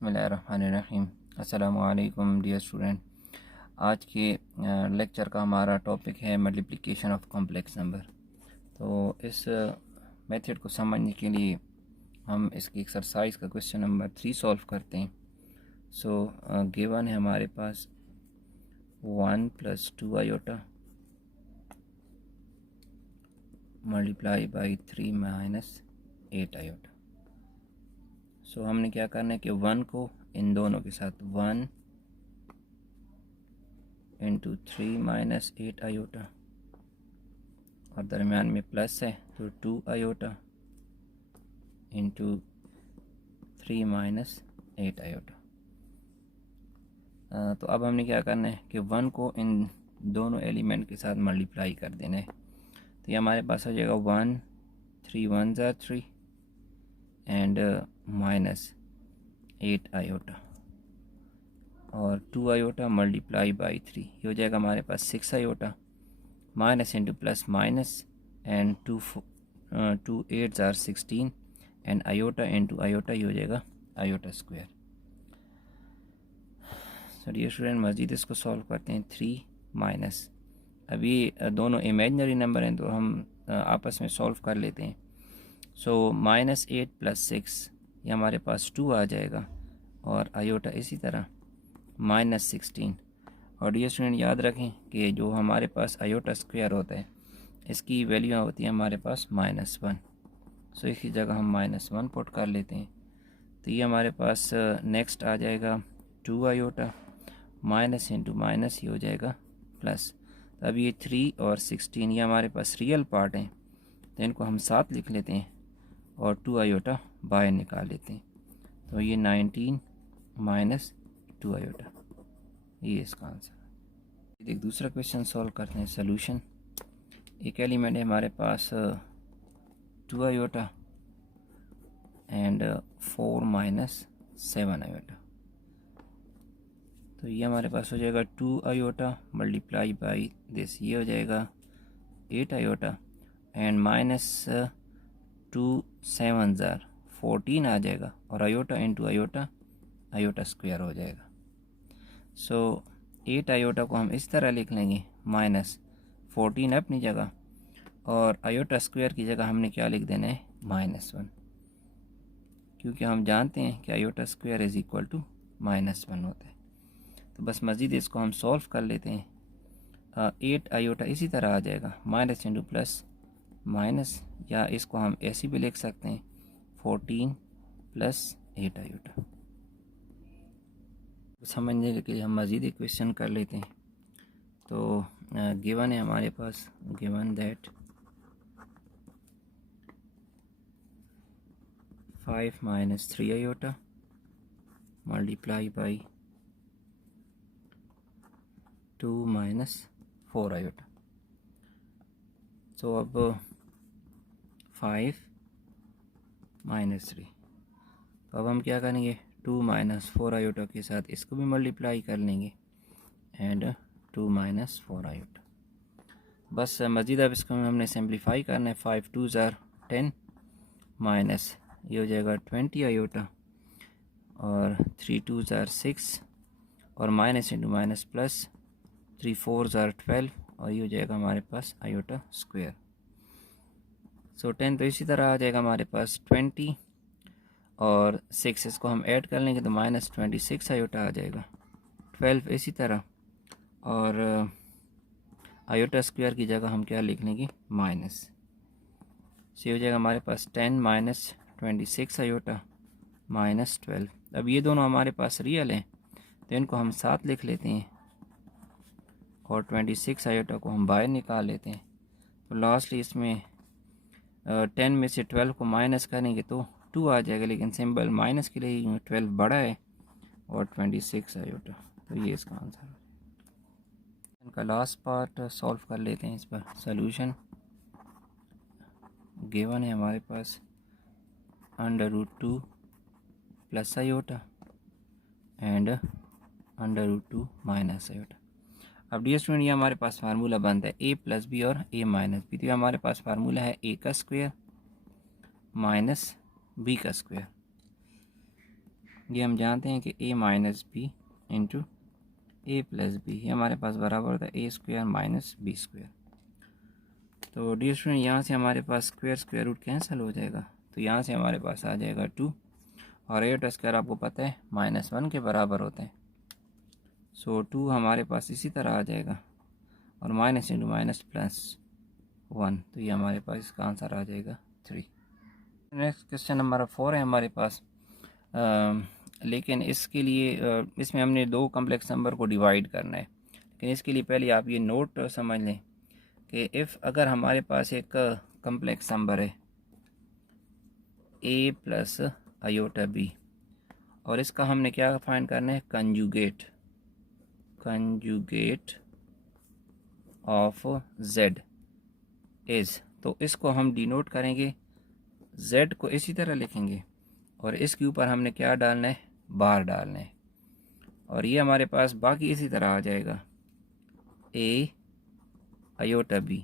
बिस्मिल्लाहिर्रहमानिर्रहीम। अस्सलामु अलैकुम डियर स्टूडेंट। आज के लेक्चर का हमारा टॉपिक है मल्टीप्लिकेशन ऑफ कॉम्प्लेक्स नंबर। तो इस मेथड को समझने के लिए हम इसकी एक्सरसाइज का क्वेश्चन नंबर 3 सॉल्व करते हैं। गिवन है हमारे पास 1 + 2 आयोटा मल्टीप्लाई बाई 3 - 8 आयोटा। हमने क्या करना है कि 1 को इन दोनों के साथ 1 × 3 - 8 आयोटा और दरमियान में प्लस है तो 2 आयोटा × 3 - 8 आयोटा। तो अब हमने क्या करना है कि 1 को इन दोनों एलिमेंट के साथ मल्टीप्लाई कर देना है। तो ये हमारे पास हो जाएगा 1 3 1 ज़ा 3 एंड -8 आयोटा और 2 आयोटा मल्टीप्लाई बाई 3 ये हो जाएगा हमारे पास 6 iota minus into plus minus and 2 8 ज़ार 16 एंड आयोटा इंटू आयोटा ये हो जाएगा आयोटा स्क्वायर। डियर स्टूडेंट मज़ीद इसको सॉल्व करते हैं। 3 माइनस, अभी दोनों इमेजनरी नंबर हैं तो हम आपस में सॉल्व कर लेते हैं। -8 + 6 ये हमारे पास 2 आ जाएगा और आयोटा इसी तरह -16। और डियर स्टूडेंट याद रखें कि जो हमारे पास आयोटा स्क्वायर होता है इसकी वैल्यू होती है हमारे पास -1। इसकी जगह हम -1 पुट कर लेते हैं। तो ये हमारे पास नेक्स्ट आ जाएगा 2 आयोटा माइनस इंटू माइनस ये हो जाएगा प्लस। तो अब ये 3 और 16 ये हमारे पास रियल पार्ट हैं तो इनको हम साथ लिख लेते हैं और 2 आयोटा बाहर निकाल लेते हैं। तो ये 19 - 2 आयोटा, ये इसका आंसर। एक दूसरा क्वेश्चन सॉल्व करते हैं। सोल्यूशन, एक एलिमेंट है हमारे पास 2 आयोटा एंड 4 - 7 आयोटा। तो ये हमारे पास हो जाएगा 2 आयोटा मल्टीप्लाई बाई दिस ये हो जाएगा 8 आयोटा एंड -2 7 ज़ार 14 आ जाएगा और iota into iota iota square हो जाएगा। 8 आयोटा को हम इस तरह लिख लेंगे -14 अपनी जगह और आयोटा स्क्वायर की जगह हमने क्या लिख देना है -1, क्योंकि हम जानते हैं कि iota square is equal to -1 होता है। तो बस मज़ीद इसको हम सॉल्व कर लेते हैं। 8 आयोटा इसी तरह आ जाएगा माइनस इंटू प्लस माइनस, या इसको हम ऐसे भी लिख सकते हैं 14 + 8 आयोटा। समझने के लिए हम मज़ीद एक क्वेश्चन कर लेते हैं। तो गिवन है हमारे पास, given that 5 - 3 iota multiply by 2 - 4 iota. अब 5 - 3, तो अब हम क्या करेंगे 2 - 4 आयोटा के साथ इसको भी मल्टीप्लाई कर लेंगे एंड 2 - 4 आयोटा। बस मज़ीद अब इसको हमने सिंप्लीफाई करना है। 5 2 ज़ार 10 माइनस ये हो जाएगा 20 आयोटा और 3 2 ज़ार 6 और माइनस इंटू माइनस प्लस 3 4 ज़ार 12 और ये हो जाएगा हमारे पास आयोटा स्क्वायर। 10 तो इसी तरह आ जाएगा हमारे पास 20 और 6 इसको हम ऐड कर लेंगे तो -26 आयोटा आ जाएगा। 12 इसी तरह और आयोटा स्क्वायर की जगह हम क्या लिख लेंगे माइनस। ये हो जाएगा हमारे पास 10 - 26 आयोटा -12। अब ये दोनों हमारे पास रियल हैं तो इनको हम साथ लिख लेते हैं और 26 आयोटा को हम बाहर निकाल लेते हैं। तो लास्टली इसमें 10 में से 12 को माइनस करेंगे तो 2 आ जाएगा, लेकिन सिंबल माइनस के लिए 12 बड़ा है और 26 आयोटा। तो ये इसका आंसर है। इनका लास्ट पार्ट सॉल्व कर लेते हैं। इस पर सोल्यूशन गिवन है हमारे पास √2 + आयोटा एंड √2 - आयोटा। अब डियर स्टूडेंट ये हमारे पास फार्मूला बनता है a + b और a - b। तो हमारे पास फार्मूला है a का स्क्वायर माइनस b का स्क्वायर। ये हम जानते हैं कि a minus B into A plus B, ये हमारे पास बराबर होता है a square minus B square. तो डियर स्टूडेंट यहाँ से हमारे पास स्क्वायर रूट कैंसिल हो जाएगा, तो यहाँ से हमारे पास आ जाएगा 2 और a स्क्वायर आपको पता है -1 के बराबर होते हैं। सो 2 हमारे पास इसी तरह आ जाएगा और माइनस इंटू माइनस प्लस 1, तो ये हमारे पास इसका आंसर आ जाएगा 3। नेक्स्ट क्वेश्चन नंबर 4 है हमारे पास, लेकिन इसके लिए इसमें हमने 2 कम्प्लेक्स नंबर को डिवाइड करना है। लेकिन इसके लिए पहले आप ये नोट समझ लें कि इफ़ अगर हमारे पास एक कम्प्लेक्स नंबर है a प्लस आयोटा b और इसका हमने क्या फाइंड करना है, कंजुगेट ऑफ z इज़, तो इसको हम डिनोट करेंगे, z को इसी तरह लिखेंगे और इसके ऊपर हमने क्या डालना है, बार डालना है, और ये हमारे पास बाकी इसी तरह आ जाएगा a आयोटा b।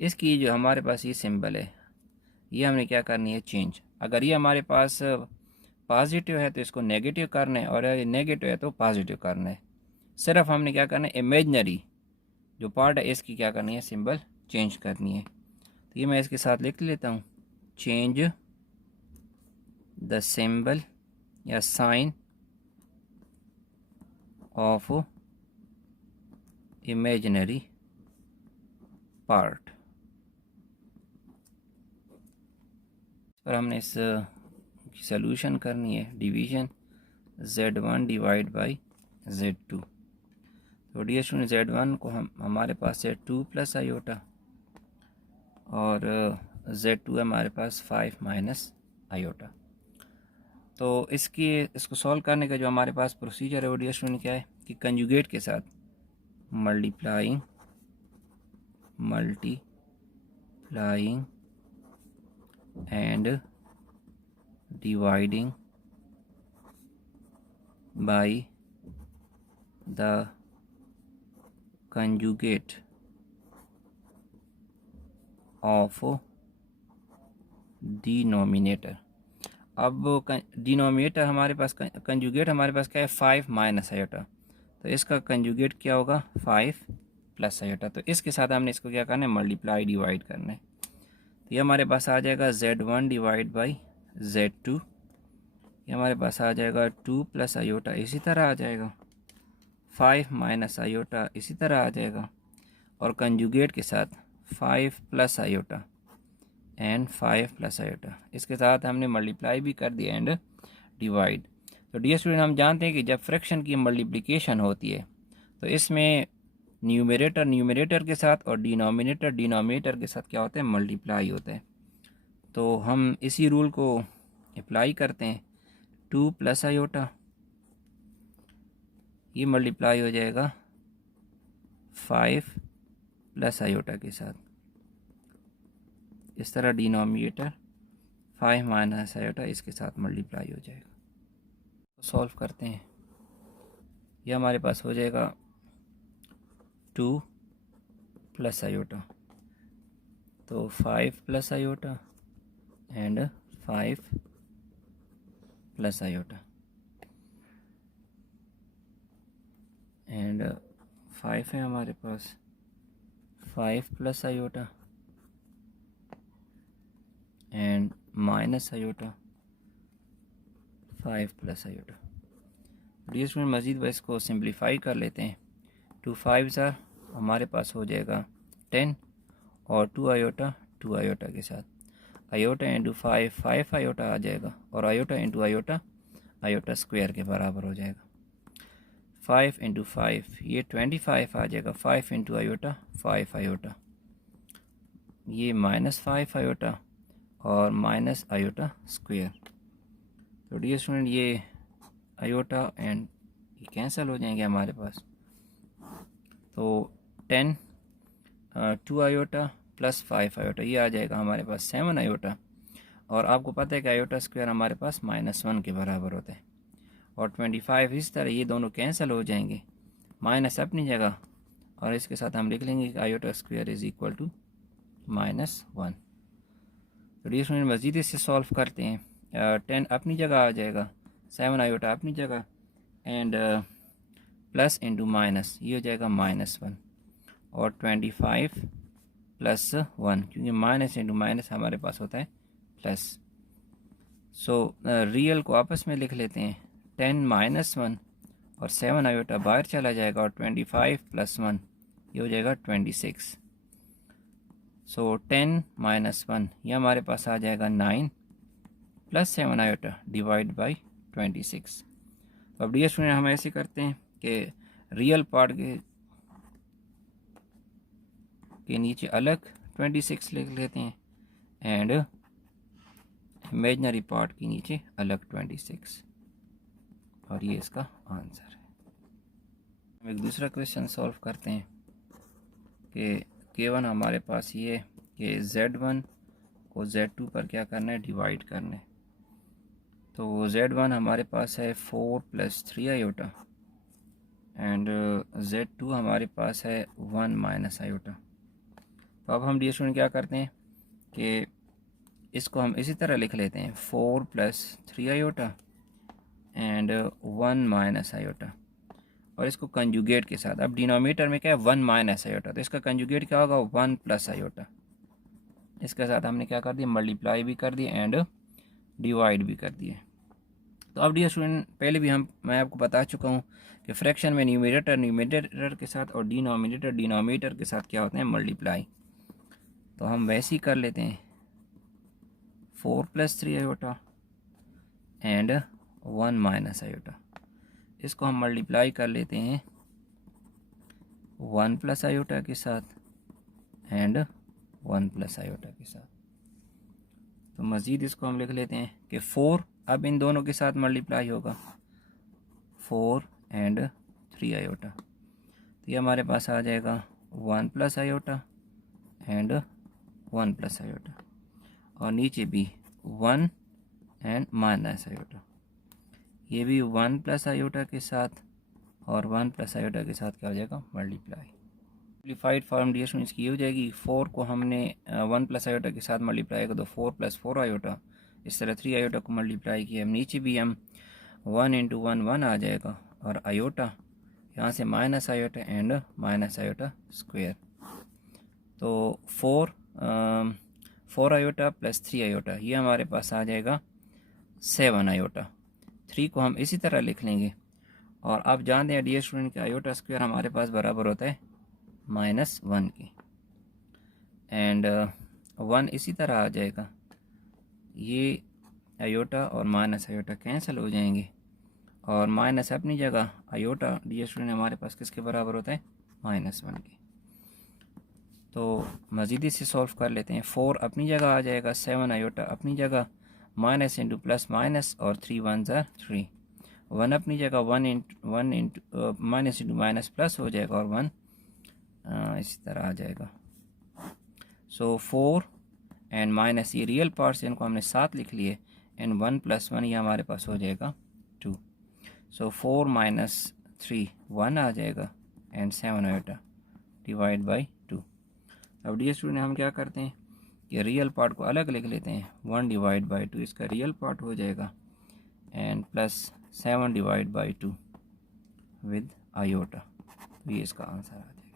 इसकी जो हमारे पास ये सिंबल है ये हमने क्या करनी है, चेंज। अगर ये हमारे पास पॉजिटिव है तो इसको नेगेटिव करना है और अगर नेगेटिव है तो पॉजिटिव करना है। सिर्फ हमने क्या करना है, इमेजनरी जो पार्ट है इसकी क्या करनी है, सिंबल चेंज करनी है। तो ये मैं इसके साथ लिख लेता हूँ, चेंज द सिंबल या साइन ऑफ इमेजिनरी पार्ट। पर हमने इस की सॉल्यूशन करनी है, division z1 divide by z2। तो डियर स्टूडेंट z1 को हमारे पास है 2 प्लस आयोटा और z2 हमारे पास 5 माइनस आयोटा। तो इसको सॉल्व करने का जो हमारे पास प्रोसीजर है वो डियर स्टूडेंट क्या है कि कंजुगेट के साथ multiplying and dividing by the conjugate of denominator. अब डिनोमिनेटर हमारे पास, कंजुगेट हमारे पास क्या है, 5 माइनस आयोटा, तो इसका कंजुगेट क्या होगा, 5 प्लस आयोटा। तो इसके साथ हमने इसको क्या करना है, मल्टीप्लाई डिवाइड करना है। तो ये हमारे पास आ जाएगा z1 डिवाइड बाई z2, ये हमारे पास आ जाएगा 2 प्लस आयोटा, इसी तरह आ जाएगा 5 माइनस आयोटा, इसी तरह आ जाएगा, और कंजुगेट के साथ 5 plus iota and 5 plus iota, इसके साथ हमने मल्टीप्लाई भी कर दिया एंड डिवाइड। तो डियर स्टूडेंट हम जानते हैं कि जब फ्रैक्शन की मल्टीप्लिकेशन होती है तो इसमें न्यूमरेटर के साथ और डिनोमिनेटर के साथ क्या होता है, मल्टीप्लाई होता है। तो हम इसी रूल को अप्लाई करते हैं, 2 प्लस आयोटा ये मल्टीप्लाई हो जाएगा 5 प्लस आयोटा के साथ, इस तरह डिनोमिनेटर 5 माइनस आयोटा इसके साथ मल्टीप्लाई हो जाएगा। तो सॉल्व करते हैं, यह हमारे पास हो जाएगा 2 प्लस आयोटा, तो 5 plus iota and 5 plus iota and 5 है हमारे पास, 5 plus iota and minus iota 5 plus iota. Dear student मज़ीद वह इसको सिंप्लीफाई कर लेते हैं, 2 5 हमारे पास हो जाएगा 10 और 2 आयोटा के साथ आयोटा इंटू 5 आयोटा आ जाएगा और आयोटा इंटू आयोटा स्क्वायर के बराबर हो जाएगा। 5 इंटू 5 ये 25 आ जाएगा, 5 इंटू आयोटा 5 आयोटा, ये -5 आयोटा और माइनस आयोटा स्क्वायर। तो डियर स्टूडेंट ये आयोटा एंड ये कैंसिल हो जाएंगे हमारे पास, तो 10 2 आयोटा प्लस 5 आयोटा ये आ जाएगा हमारे पास 7 आयोटा, और आपको पता है कि आयोटा स्क्वायर हमारे पास -1 के बराबर होता है, और 25 इस तरह ये दोनों कैंसिल हो जाएंगे, माइनस अपनी जगह, और इसके साथ हम लिख लेंगे कि iota square is equal to -1। तो डियर स्टूडेंट मज़ीद इससे सॉल्व करते हैं, 10 अपनी जगह आ जाएगा, 7 आयोटा अपनी जगह एंड प्लस इंटू माइनस, ये हो जाएगा -1 और 25 प्लस 1, क्योंकि माइनस इंटू माइनस हमारे पास होता है प्लस। सो रियल को आपस में लिख लेते हैं, 10 -1 और 7 आयोटा बाहर चला जाएगा और 25 प्लस 1 ये हो जाएगा 26। सो 10 -1 ये हमारे पास आ जाएगा 9 प्लस 7 आयोटा डिवाइड बाई 26। तो अब डियर स्टूडेंट हम ऐसे करते हैं कि रियल पार्ट के नीचे अलग 26 लिख लेते हैं एंड इमेजनरी पार्ट के नीचे अलग 26, और ये इसका आंसर है। हम एक दूसरा क्वेश्चन सॉल्व करते हैं कि K1 हमारे पास ये कि Z1 को Z2 पर क्या करना है, डिवाइड करना है। तो Z1 हमारे पास है 4 + 3 आयोटा एंड Z2 हमारे पास है 1 - आयोटा। तो अब हम डियर स्टूडेंट क्या करते हैं कि इसको हम इसी तरह लिख लेते हैं, 4 + 3 आयोटा एंड 1 - आयोटा, और इसको कंजुगेट के साथ, अब डिनोमिनेटर में क्या है 1 - आयोटा, तो इसका कंजुगेट क्या होगा 1 + आयोटा। इसके साथ हमने क्या कर दिया, मल्टीप्लाई भी कर दिया एंड डिवाइड भी कर दिया। तो अब डियर स्टूडेंट पहले भी मैं आपको बता चुका हूँ कि फ्रैक्शन में न्यूमरेटर के साथ और डिनोमिनेटर के साथ क्या होते हैं, मल्टीप्लाई। तो हम वैसे ही कर लेते हैं, 4 + 3 आयोटा एंड 1 - आयोटा, इसको हम मल्टीप्लाई कर लेते हैं 1 + आयोटा के साथ एंड 1 + आयोटा के साथ। तो मज़ीद इसको हम लिख लेते हैं कि 4 अब इन दोनों के साथ मल्टीप्लाई होगा, 4 एंड 3 आयोटा, तो ये हमारे पास आ जाएगा 1 + आयोटा एंड 1 + आयोटा, और नीचे भी 1 एंड - आयोटा, ये भी 1 + आयोटा के साथ और 1 + आयोटा के साथ क्या हो जाएगा, multiply. Simplified form dear students की हो जाएगी, 4 को हमने 1 + आयोटा के साथ मल्टीप्लाई किया तो 4 + 4 आयोटा, इस तरह 3 आयोटा को मल्टीप्लाई किया, नीचे भी हम 1 × 1 1 आ जाएगा, और आयोटा यहाँ से - आयोटा एंड - आयोटा स्क्वायर। तो 4 आयोटा + 3 आयोटा, ये हमारे पास आ जाएगा 7 आयोटा। 3 को हम इसी तरह लिख लेंगे, और आप जानते हैं डियर स्टूडेंट कि आयोटा स्क्वायर हमारे पास बराबर होता है -1 के, एंड 1 इसी तरह आ जाएगा, ये आयोटा और - आयोटा कैंसिल हो जाएंगे, और माइनस अपनी जगह, आयोटा डियर स्टूडेंट हमारे पास किसके बराबर होता है, -1 के। तो मज़ीद से सॉल्व कर लेते हैं, 4 अपनी जगह आ जाएगा, 7 आयोटा अपनी जगह, माइनस इंटू प्लस माइनस, और 3 × 1 = 3, 1 अपनी जगह, माइनस इंटू माइनस प्लस हो जाएगा, और 1 इसी तरह आ जाएगा। सो 4 एंड माइनस, ये रियल पार्ट्स इनको हमने साथ लिख लिए, एंड 1 + 1 ये हमारे पास हो जाएगा 2। सो 4 - 3 1 आ जाएगा, एंड 7 आयोटा डिवाइड बाई 2। अब डियर स्टूडेंट हम क्या करते हैं कि रियल पार्ट को अलग लिख लेते हैं, 1 डिवाइड बाई 2 इसका रियल पार्ट हो जाएगा, and plus 7 divide by 2 with iota, तो ये इसका आंसर आ जाएगा।